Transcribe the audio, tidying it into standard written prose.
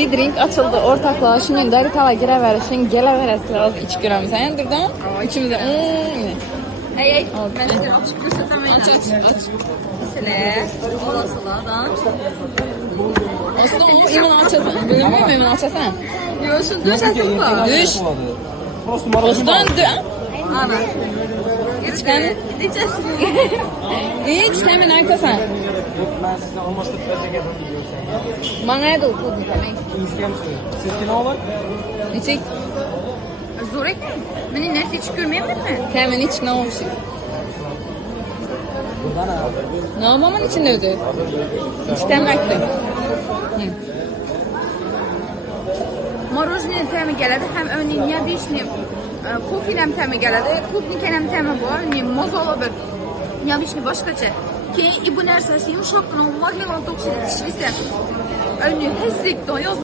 Bir drink açıldı ortaklığa. Şimdi Daritala gire verirsin, gele verirsin. İç görəm sen durdan. İçimizde. Hey, ben size açık göstermem. Aç. Mesela, olasılığa Aslında o iman açasan. Bilmiyor mu iman açasan? Diyorsun, düz hesapla. Düş. Osman dü. Ana. İçten. Gideceğiz. İç hemen arkasın. Ben sizden olmazsa verecek Bana da okudun demek. Sizce ne olur? İçik. Zor ekmek. Beni neresi hiç görmeyeyim mi? Hemen iç ne olmuş? Ne olmamın içinde ödü? İçten baktım. Marojinin təmi gələdi, həm örneğin ya vişni, kofi ilə təmi gələdi, klubnik ilə təmi var, ne mozola bir, ya vişni başqaça. Ki bu nərsəsi yumuşaq, magli olan toksik dişlisi. Örneğin heslik doyoz.